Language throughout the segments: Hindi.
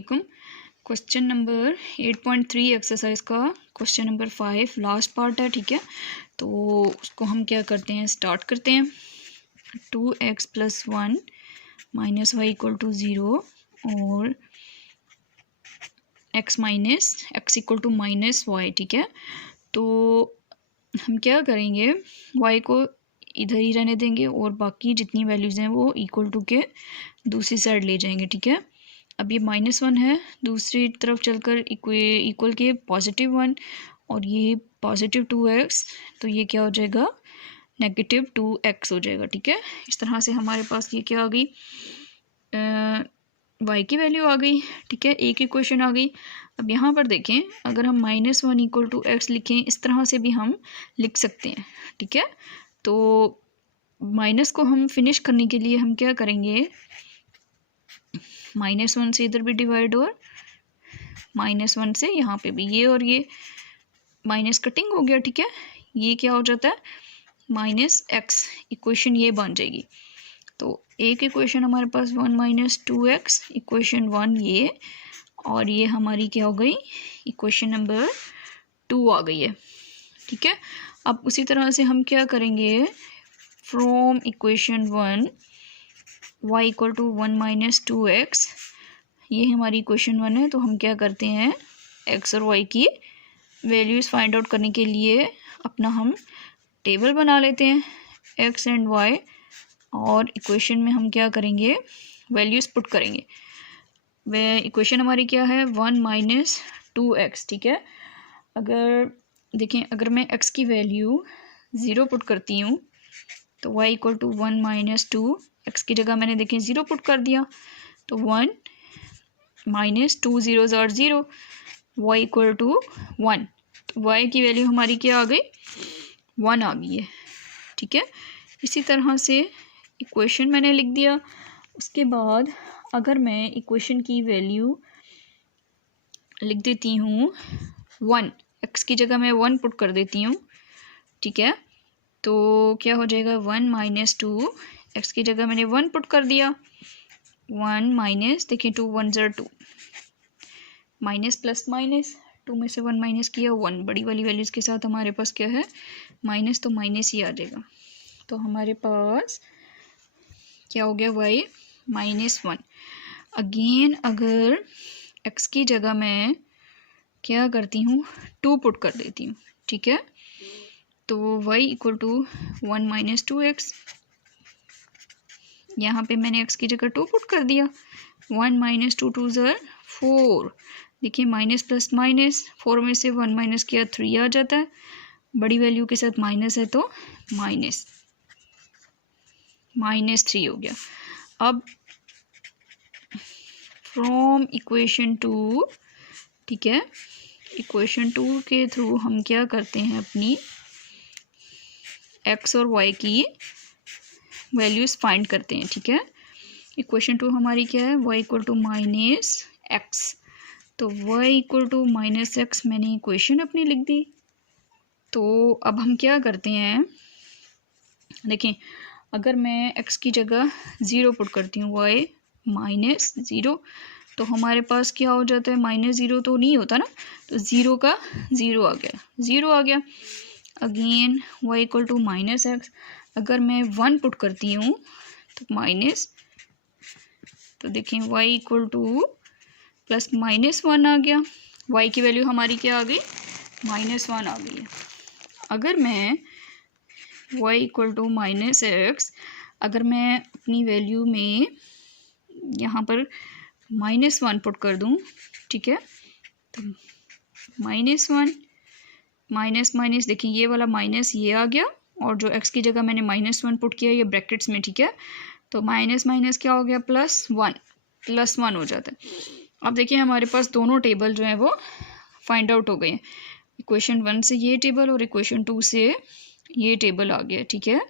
वालेकुम। क्वेश्चन नंबर 8.3 एक्सरसाइज का क्वेश्चन नंबर 5 लास्ट पार्ट है, ठीक है। तो उसको हम क्या करते हैं, स्टार्ट करते हैं। 2x + 1 - y = 0 और x - x = -y, ठीक है। तो हम क्या करेंगे, y को इधर ही रहने देंगे और बाकी जितनी वैल्यूज़ हैं वो इक्वल टू के दूसरी साइड ले जाएंगे, ठीक है। अब ये -1 है, दूसरी तरफ चलकर इक्वल के +1 और ये +2x, तो ये क्या हो जाएगा, -2x हो जाएगा, ठीक है। इस तरह से हमारे पास ये क्या आ गई, y की वैल्यू आ गई, ठीक है, एक इक्वेशन आ गई। अब यहाँ पर देखें, अगर हम -1 = x लिखें, इस तरह से भी हम लिख सकते हैं, ठीक है। तो माइनस को हम फिनिश करने के लिए हम क्या करेंगे, -1 से इधर भी डिवाइड और -1 से यहाँ पे भी, ये और ये माइनस कटिंग हो गया, ठीक है। ये क्या हो जाता है, -x, इक्वेशन ये बन जाएगी। तो एक इक्वेशन हमारे पास 1 - 2x, इक्वेशन 1 ये, और ये हमारी क्या हो गई, इक्वेशन नंबर 2 आ गई है, ठीक है। अब उसी तरह से हम क्या करेंगे, फ्रॉम इक्वेशन 1 y = 1 - 2x, ये हमारी इक्वेशन 1 है। तो हम क्या करते हैं, x और y की वैल्यूज़ फाइंड आउट करने के लिए अपना हम टेबल बना लेते हैं, x एंड y, और इक्वेशन में हम क्या करेंगे, वैल्यूज़ पुट करेंगे। वह इक्वेशन हमारी क्या है, 1 - 2x, ठीक है। अगर देखें, अगर मैं x की वैल्यू 0 पुट करती हूँ तो y = 1 - 2, x की जगह मैंने देखें 0 पुट कर दिया, तो 1 - 2 0s are 0, y = 1, तो y की वैल्यू हमारी क्या आ गई, 1 आ गई है, ठीक है। इसी तरह से इक्वेशन मैंने लिख दिया। उसके बाद अगर मैं इक्वेशन की वैल्यू लिख देती हूँ 1, x की जगह मैं 1 पुट कर देती हूँ, ठीक है। तो क्या हो जाएगा, 1 - 2, x की जगह मैंने 1 पुट कर दिया, 1 - देखिए 2 1s are 2, minus plus minus, 2 में से 1 माइनस किया, 1 बड़ी वाली वैल्यूज़ के साथ हमारे पास क्या है, माइनस, तो माइनस ही आ जाएगा। तो हमारे पास क्या हो गया, y -1। अगेन अगर x की जगह मैं क्या करती हूँ, 2 पुट कर देती हूँ, ठीक है। तो y = 1 - 2x, यहाँ पे मैंने x की जगह 2 पुट कर दिया, 1 - 2 2s are 4, देखिए माइनस प्लस माइनस, 4 में से 1 माइनस किया 3 आ जाता है, बड़ी वैल्यू के साथ माइनस है तो -3 हो गया। अब फ्रॉम इक्वेशन 2, ठीक है, इक्वेशन 2 के थ्रू हम क्या करते हैं, अपनी x और y की वैल्यूज़ फाइंड करते हैं, ठीक है। इक्वेशन 2 हमारी क्या है, y = -x, तो y = -x मैंने इक्वेशन अपनी लिख दी। तो अब हम क्या करते हैं, देखें, अगर मैं x की जगह 0 पुट करती हूँ, y -0, तो हमारे पास क्या हो जाता है, -0 तो नहीं होता ना, तो 0 का 0 आ गया, 0 आ गया। अगेन y = -x, अगर मैं 1 पुट करती हूँ तो माइनस, तो देखें y = +-1 आ गया, y की वैल्यू हमारी क्या आ गई, -1 आ गई है। अगर मैं y = -x, अगर मैं अपनी वैल्यू में यहाँ पर -1 पुट कर दूँ, ठीक है, तो -1 माइनस माइनस, देखिए ये वाला माइनस ये आ गया, और जो x की जगह मैंने -1 पुट किया ये ब्रैकेट्स में, ठीक है। तो माइनस माइनस क्या हो गया, +1 हो जाता है। अब देखिए हमारे पास दोनों टेबल जो है वो फाइंड आउट हो गए हैं, इक्वेशन 1 से ये टेबल और इक्वेशन 2 से ये टेबल आ गया, ठीक है।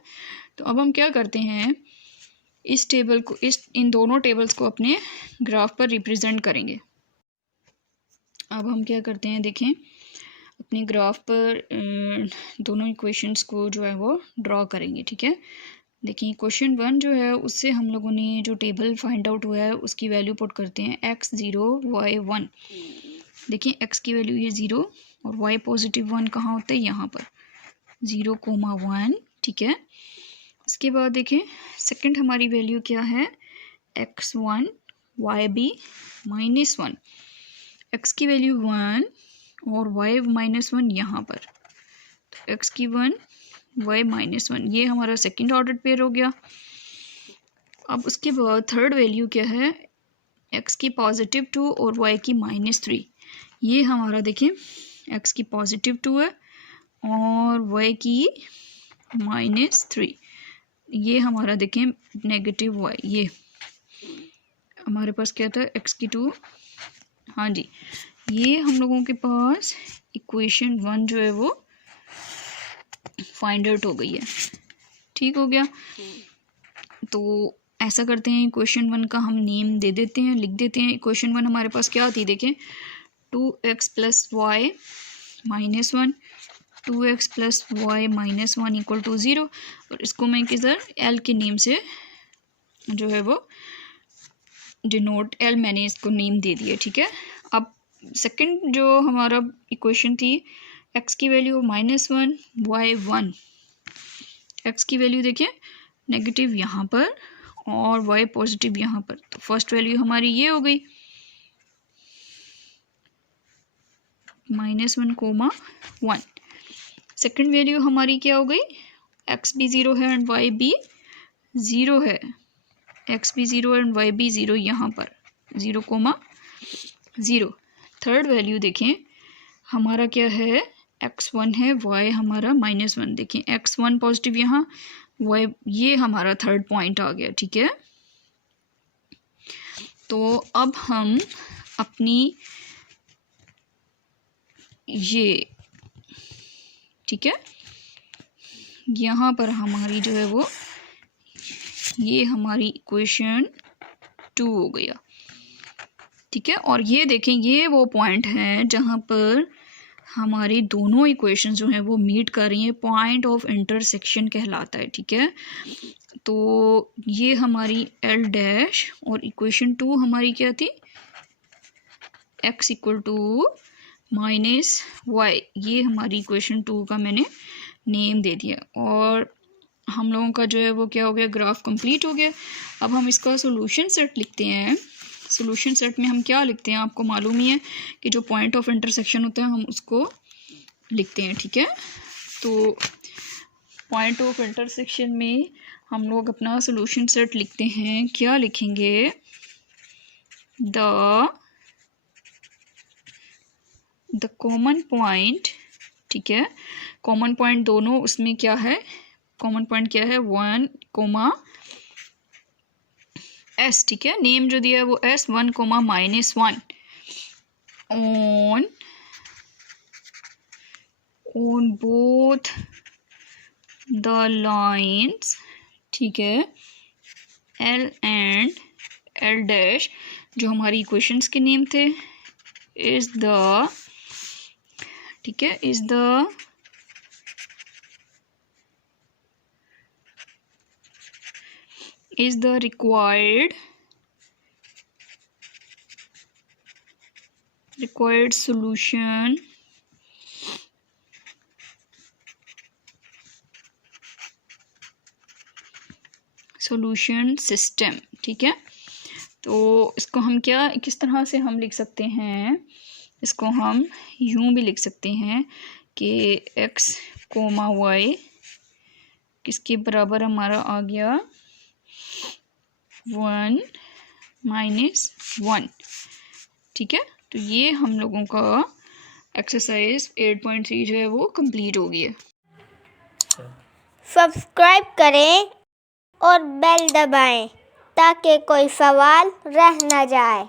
तो अब हम क्या करते हैं, इस टेबल को, इन दोनों टेबल्स को अपने ग्राफ पर रिप्रेजेंट करेंगे। अब हम क्या करते हैं, देखें, अपने ग्राफ पर दोनों इक्वेशंस को जो है वो ड्रॉ करेंगे, ठीक है। देखिए क्वेश्चन 1 जो है उससे हम लोगों ने जो टेबल फाइंड आउट हुआ है उसकी वैल्यू पुट करते हैं x0 y1। देखिए x की वैल्यू ये 0 और y पॉजिटिव 1 कहाँ होता है, यहाँ पर 0,1। ठीक है, इसके बाद देखें सेकंड हमारी वैल्यू क्या है, x1 yb -1। x की वैल्यू 1 और y -1 यहाँ पर, तो x की 1 y -1, ये हमारा सेकंड ऑर्डर पेयर हो गया। अब उसके बाद थर्ड वैल्यू क्या है, x की पॉजिटिव 2 और y की -3। ये हमारा देखें x की पॉजिटिव 2 है और y की -3, ये हमारा देखें नेगेटिव y। ये हमारे पास क्या था, x की 2, हाँ जी, ये हम लोगों के पास इक्वेशन 1 जो है वो फाइंड आउट हो गई है। ठीक हो गया, तो ऐसा करते हैं इक्वेशन 1 का हम नेम दे देते हैं, लिख देते हैं। इक्वेशन 1 हमारे पास क्या आती है, देखें 2x + y -1, 2x + y -1 = 0, और इसको मैं किधर l के नेम से जो है वो डिनोट, l मैंने इसको नेम दे दिया। ठीक है, अब सेकंड जो हमारा इक्वेशन थी, x की वैल्यू -1 y 1, x की वैल्यू देखिए नेगेटिव यहाँ पर और y पॉजिटिव यहाँ पर, तो फर्स्ट वैल्यू हमारी ये हो गई -1,1। सेकंड वैल्यू हमारी क्या हो गई, x भी 0 है एंड y भी 0 है, x भी 0 एंड y भी 0 यहाँ पर 0,0। थर्ड वैल्यू देखें हमारा क्या है, x1 है, y हमारा -1। देखें x1 पॉजिटिव यहाँ, y ये हमारा थर्ड पॉइंट आ गया। ठीक है, तो अब हम अपनी ये, ठीक है, यहाँ पर हमारी जो है वो ये हमारी इक्वेशन 2 हो गया। ठीक है, और ये देखें ये वो पॉइंट है जहाँ पर हमारी दोनों इक्वेशन जो हैं वो मीट कर रही हैं, पॉइंट ऑफ इंटरसेक्शन कहलाता है। ठीक है, तो ये हमारी l डैश और इक्वेशन 2 हमारी क्या थी, x = -y, ये हमारी इक्वेशन 2 का मैंने नेम दे दिया, और हम लोगों का जो है वो क्या हो गया, ग्राफ कंप्लीट हो गया। अब हम इसका सॉल्यूशन सेट लिखते हैं। सॉल्यूशन सेट में हम क्या लिखते हैं, आपको मालूम ही है कि जो पॉइंट ऑफ इंटरसेक्शन होता है हम उसको लिखते हैं। ठीक है, तो पॉइंट ऑफ इंटरसेक्शन में हम लोग अपना सॉल्यूशन सेट लिखते हैं। क्या लिखेंगे, द कॉमन पॉइंट। ठीक है, कॉमन पॉइंट दोनों उसमें क्या है, कॉमन पॉइंट क्या है 1, s। ठीक है, नेम जो दिया है वो s 1, -1 on both the lines। ठीक है, l एंड l डैश जो हमारी इक्वेशंस के नेम थे, इज द, ठीक है, is the required solution system. ठीक है, तो इसको हम क्या, किस तरह से हम लिख सकते हैं, इसको हम यूं भी लिख सकते हैं कि x, y किसके बराबर हमारा आ गया 1 -1। ठीक है, तो ये हम लोगों का एक्सरसाइज 8.3 जो है वो कंप्लीट हो गई है। सब्सक्राइब करें और बेल दबाएं ताकि कोई सवाल रह न जाए।